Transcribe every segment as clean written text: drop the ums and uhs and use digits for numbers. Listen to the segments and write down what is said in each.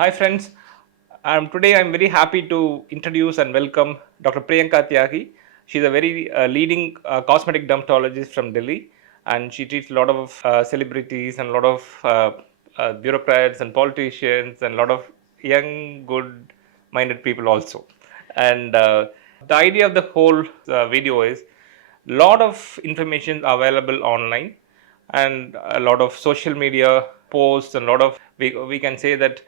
Hi friends, today I'm very happy to introduce and welcome Dr. Priyanka Tyagi. She's a very leading cosmetic dermatologist from Delhi, and she treats a lot of celebrities and a lot of bureaucrats and politicians and a lot of young, good-minded people also. And the idea of the whole video is lot of information available online and a lot of social media posts and a lot of we can say that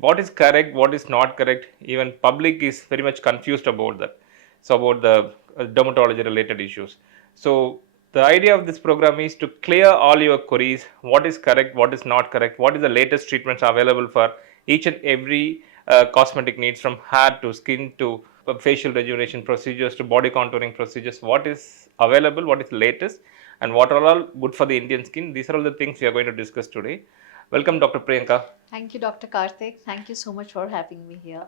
what is correct, what is not correct, even public is very much confused about that. So about the dermatology related issues. So the idea of this program is to clear all your queries, what is correct, what is not correct, what is the latest treatments available for each and every cosmetic needs, from hair to skin to facial rejuvenation procedures to body contouring procedures, what is available, what is latest, and what are all good for the Indian skin. These are all the things we are going to discuss today. Welcome, Dr. Priyanka. Thank you, Dr. Karthik. Thank you so much for having me here.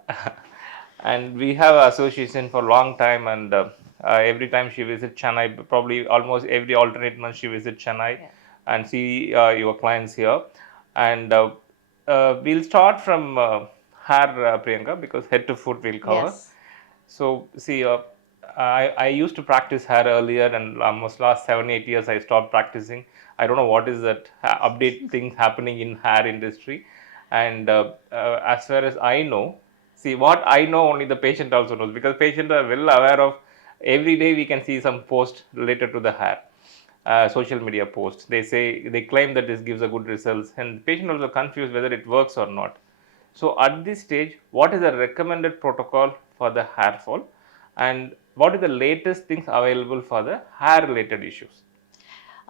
And we have an association for a long time, and every time she visits Chennai, probably almost every alternate month she visits Chennai Yeah. and see your clients here. And we'll start from hair, Priyanka, because head to foot we'll cover. Yes. So, see, I used to practice hair earlier, and almost last 7 8 years I stopped practicing. I don't know what is that update things happening in hair industry, and as far as I know, see what I know only the patient also knows, because patients are well aware of. Every day we can see some post related to the hair, social media posts. They say they claim that this gives a good results, and the patient also confused whether it works or not. So at this stage, what is the recommended protocol for the hair fall, and what is the latest things available for the hair related issues?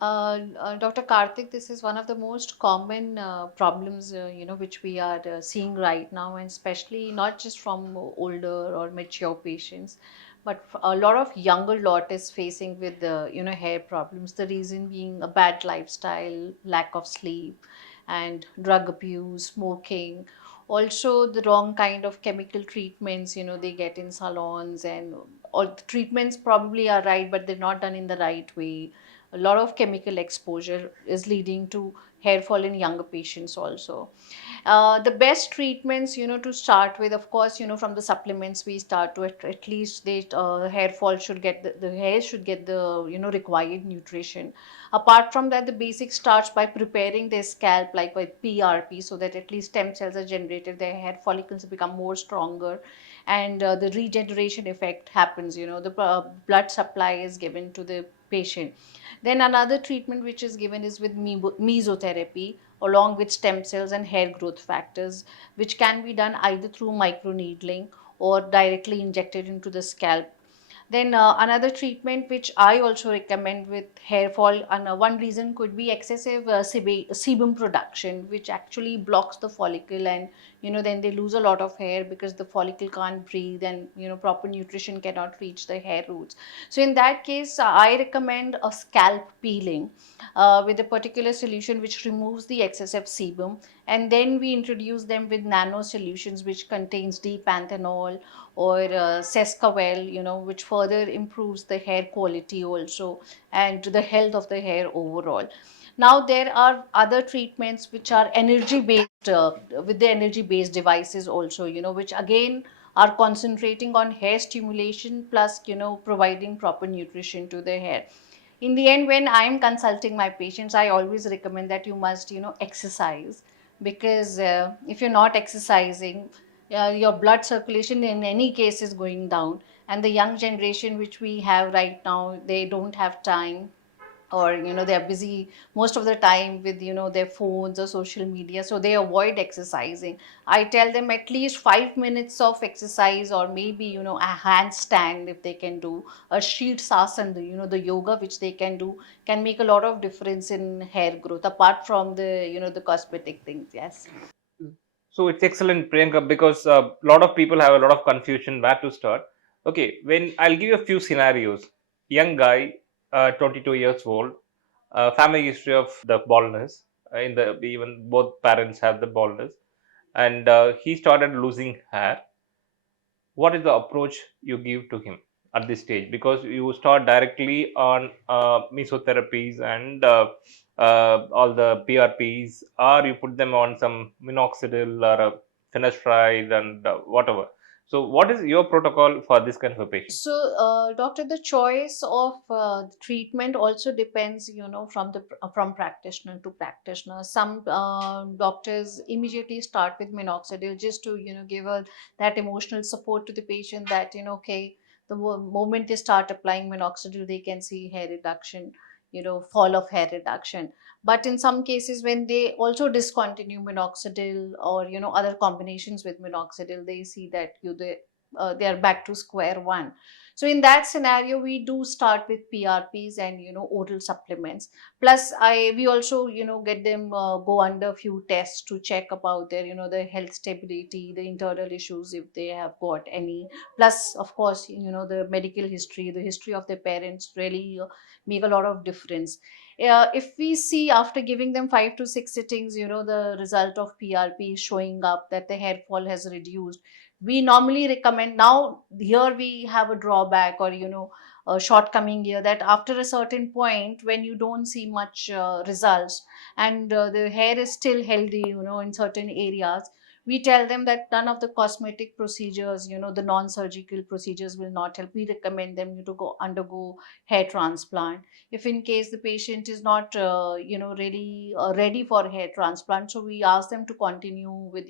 Dr. Karthik, this is one of the most common problems, which we are seeing right now, and especially not just from older or mature patients, but a lot of younger lot is facing with the, hair problems. The reason being a bad lifestyle, lack of sleep, and drug abuse, smoking. Also, the wrong kind of chemical treatments, they get in salons, and all the treatments probably are right, but they're not done in the right way. A lot of chemical exposure is leading to hair fall in younger patients also. The best treatments, to start with, of course, from the supplements we start to at least they hair fall should get the hair should get the required nutrition. Apart from that, the basic starts by preparing their scalp like with PRP, so that at least stem cells are generated, their hair follicles become more stronger, and the regeneration effect happens. The blood supply is given to the patient. Then another treatment which is given is with mesotherapy along with stem cells and hair growth factors, which can be done either through microneedling or directly injected into the scalp. Then another treatment which I also recommend with hair fall, and one reason could be excessive sebum production, which actually blocks the follicle, and then they lose a lot of hair because the follicle can't breathe, and proper nutrition cannot reach the hair roots. So in that case, I recommend a scalp peeling with a particular solution which removes the excessive sebum, and then we introduce them with nano solutions which contains D-panthenol or sesquavel, which further improves the hair quality also and the health of the hair overall. Now there are other treatments which are energy based, with the energy based devices also, which again are concentrating on hair stimulation plus providing proper nutrition to the hair. In the end, when I'm consulting my patients, I always recommend that you must exercise, because if you're not exercising, your blood circulation in any case is going down, and the young generation which we have right now, they don't have time, or they're busy most of the time with their phones or social media, so they avoid exercising. I tell them at least 5 minutes of exercise, or maybe a handstand if they can do, a sheet asana, the yoga which they can do, can make a lot of difference in hair growth, apart from the the cosmetic things. Yes. So it's excellent, Priyanka, because a lot of people have a lot of confusion where to start. Okay, when I'll give you a few scenarios. Young guy, 22 years old, family history of the baldness. In the even both parents have the baldness, and he started losing hair. What is the approach you give to him at this stage? Because you start directly on mesotherapies and all the PRPs, or you put them on some minoxidil or finasteride and whatever. So, what is your protocol for this kind of a patient? So, doctor, the choice of treatment also depends, from from practitioner to practitioner. Some doctors immediately start with minoxidil just to, give that emotional support to the patient that, okay, the moment they start applying minoxidil, they can see hair reduction, fall of hair reduction. But in some cases, when they also discontinue minoxidil or, other combinations with minoxidil, they see that they are back to square one. So in that scenario, we do start with PRPs and oral supplements. Plus, I we also get them go under few tests to check about their their health stability, the internal issues if they have got any. Plus, of course, the medical history, the history of their parents really make a lot of difference. If we see after giving them 5 to 6 sittings, the result of PRP is showing up that the hair fall has reduced, we normally recommend. Now here we have a drawback or a shortcoming here, that after a certain point when you don't see much results and the hair is still healthy in certain areas, we tell them that none of the cosmetic procedures, the non-surgical procedures will not help. We recommend them to go undergo hair transplant if in case the patient is not really ready for hair transplant. So we ask them to continue with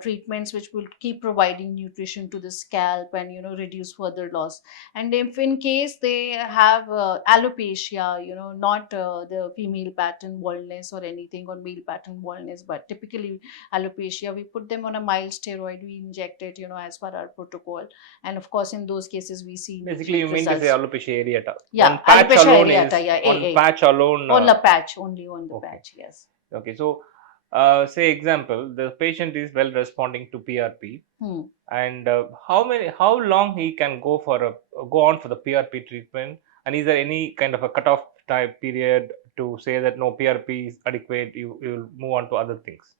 treatments which will keep providing nutrition to the scalp and reduce further loss. And if in case they have alopecia, not the female pattern baldness or anything, or male pattern baldness, but typically alopecia, we put them on a mild steroid, we inject it as per our protocol. And of course in those cases we see Basically, immediate you mean to say results. alopecia areata. Yeah, One patch alopecia alone areata, is yeah, one AA. patch alone. On the patch, only on the Okay. patch, yes. Okay. So, say example, the patient is well responding to PRP, Hmm. and how long he can go on for the PRP treatment, and is there any kind of a cutoff type period to say that no, PRP is adequate, you will move on to other things?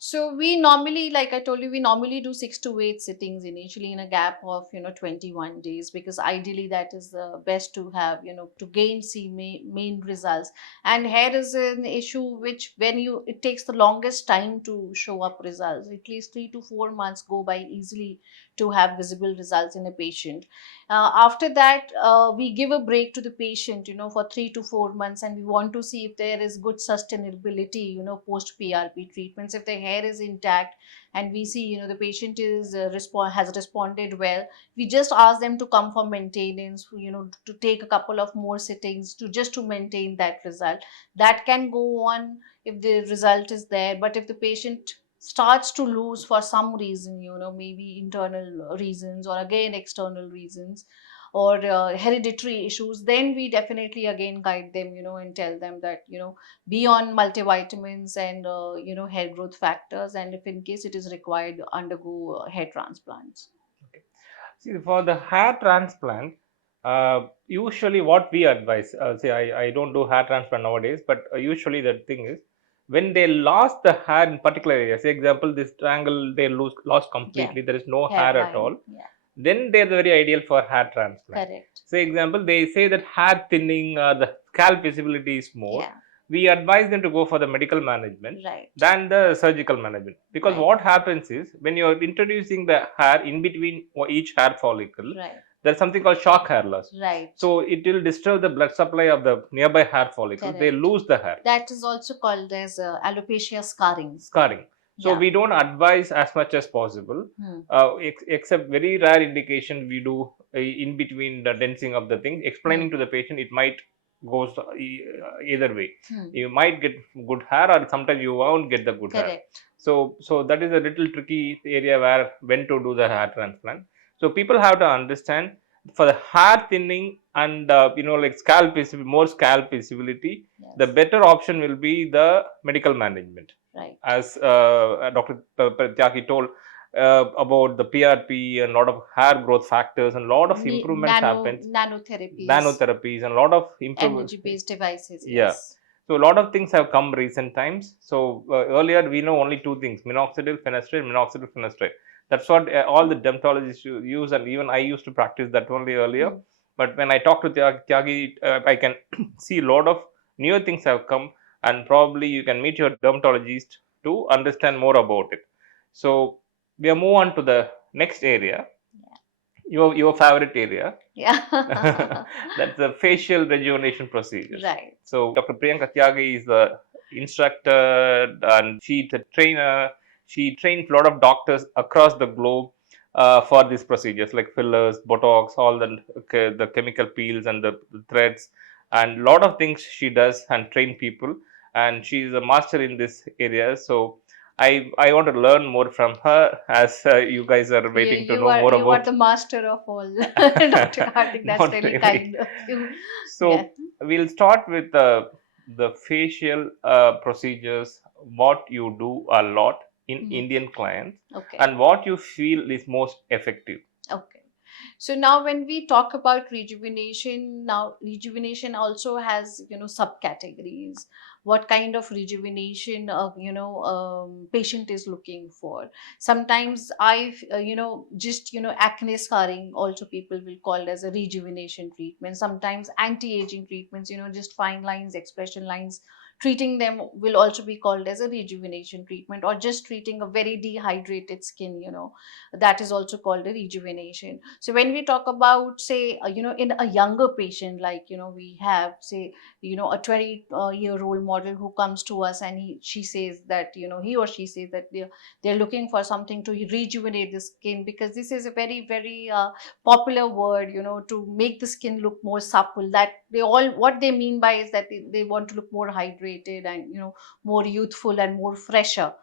So we normally, like I told you, we normally do 6 to 8 sittings initially in a gap of 21 days, because ideally that is the best to have to gain see main results. And hair is an issue which when you it takes the longest time to show up results. At least 3 to 4 months go by easily to have visible results in a patient. After that, we give a break to the patient, for 3 to 4 months, and we want to see if there is good sustainability, post PRP treatments. If the hair is intact, and we see, the patient is has responded well, we just ask them to come for maintenance, to take a couple of more sittings to just to maintain that result. That can go on if the result is there. But if the patient starts to lose for some reason, maybe internal reasons or again external reasons, or hereditary issues, then we definitely again guide them, and tell them that be on multivitamins and hair growth factors, and if in case it is required, undergo hair transplants. Okay. See, for the hair transplant, usually what we advise, say I don't do hair transplant nowadays, but usually the thing is when they lost the hair in particular area, say example, this triangle they lost Yeah, completely, there is no hair at hairline, all, yeah, then they're very ideal for hair transplant. correct, Say example, they say that hair thinning, the scalp visibility is more. yeah, We advise them to go for the medical management right, than the surgical management, because right, what happens is when you're introducing the hair in between each hair follicle, right, there's something called shock hair loss. right, So it will disturb the blood supply of the nearby hair follicle. They correct. lose the hair. That is also called as alopecia scarring. Scarring. So Yeah. we don't advise as much as possible, Hmm. except very rare indication we do in between the densing of the thing, Hmm. explaining to the patient it might goes either way. Hmm. You might get good hair, or sometimes you won't get the good hair. Correct. So that is a little tricky area where when to do the hair transplant. So people have to understand, for the hair thinning and like scalp more scalp visibility, the Yes. better option will be the medical management, Right. as Dr. Tyagi told about the PRP and a lot of hair growth factors and a lot of improvements happens, Nanotherapies, nanotherapies and a lot of improvements. energy-based devices. Yeah. Yes. So a lot of things have come recent times. So earlier we know only two things: minoxidil, finasteride, minoxidil, finasteride. That's what all the dermatologists use, and even I used to practice that only earlier. Hmm. But when I talk to Tyagi, I can see a lot of newer things have come, and probably you can meet your dermatologist to understand more about it. So we are move on to the next area, your favorite area. Yeah. That's the facial rejuvenation procedures. Right. So Dr. Priyanka Tyagi is the instructor and she's a trainer. She trains a lot of doctors across the globe for these procedures like fillers, Botox, all the chemical peels and the threads, and a lot of things she does and train people. And she's a master in this area. So I want to learn more from her as you guys are You waiting to you know are more you are about. the master of all, Dr. Karthik. That's Not really really. kind of you. Yeah. So we'll start with the facial procedures, what you do a lot in Mhm. Indian clients, Okay. and what you feel is most effective. Okay. So now when we talk about rejuvenation, now rejuvenation also has, subcategories. What kind of rejuvenation, patient is looking for. Sometimes just, acne scarring also people will call as a rejuvenation treatment. Sometimes anti-aging treatments, just fine lines, expression lines, treating them will also be called as a rejuvenation treatment, or just treating a very dehydrated skin, that is also called a rejuvenation. So when we talk about, say, in a younger patient, like, we have, say, a 20-year-old model who comes to us, and she says that, he or she says that they're looking for something to rejuvenate the skin, because this is a very, very popular word, to make the skin look more supple. That they all, what they mean by is that they want to look more hydrated and, more youthful and more fresher.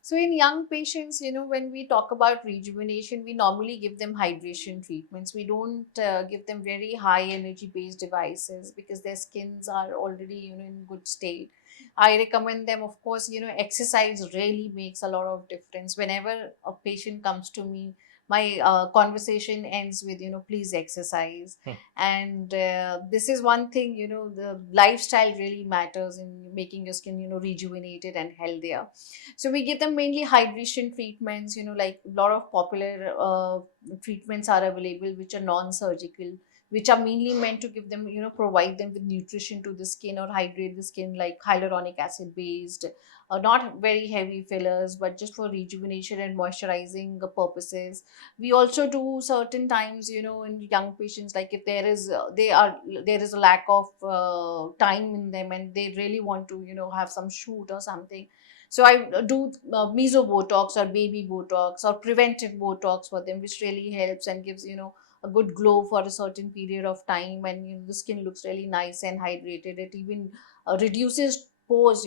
So in young patients, when we talk about rejuvenation, we normally give them hydration treatments. We don't give them very high energy based devices, because their skins are already, in good state. I recommend them, of course, exercise really makes a lot of difference. Whenever a patient comes to me, my conversation ends with, please exercise. Hmm. And this is one thing, the lifestyle really matters in making your skin, rejuvenated and healthier. So we give them mainly hydration treatments, like a lot of popular treatments are available, which are non-surgical, which are mainly meant to give them, provide them with nutrition to the skin or hydrate the skin, like hyaluronic acid based, not very heavy fillers, but just for rejuvenation and moisturizing purposes. We also do certain times, in young patients, like if there is a lack of time in them, and they really want to, have some shoot or something. So I do meso Botox or baby Botox or preventive Botox for them, which really helps and gives, a good glow for a certain period of time, and, the skin looks really nice and hydrated. It even reduces pores,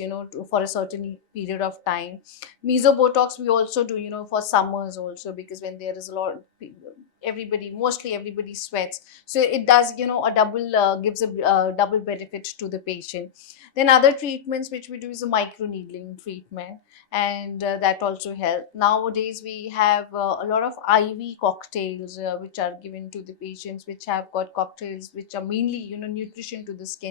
for a certain period of time. Meso Botox we also do, for summers also, because when there is a lot, mostly everybody sweats, so it does, a double gives a double benefit to the patient. Then other treatments which we do is a microneedling treatment, and that also help. Nowadays we have a lot of IV cocktails which are given to the patients, which have got cocktails which are mainly, nutrition to the skin.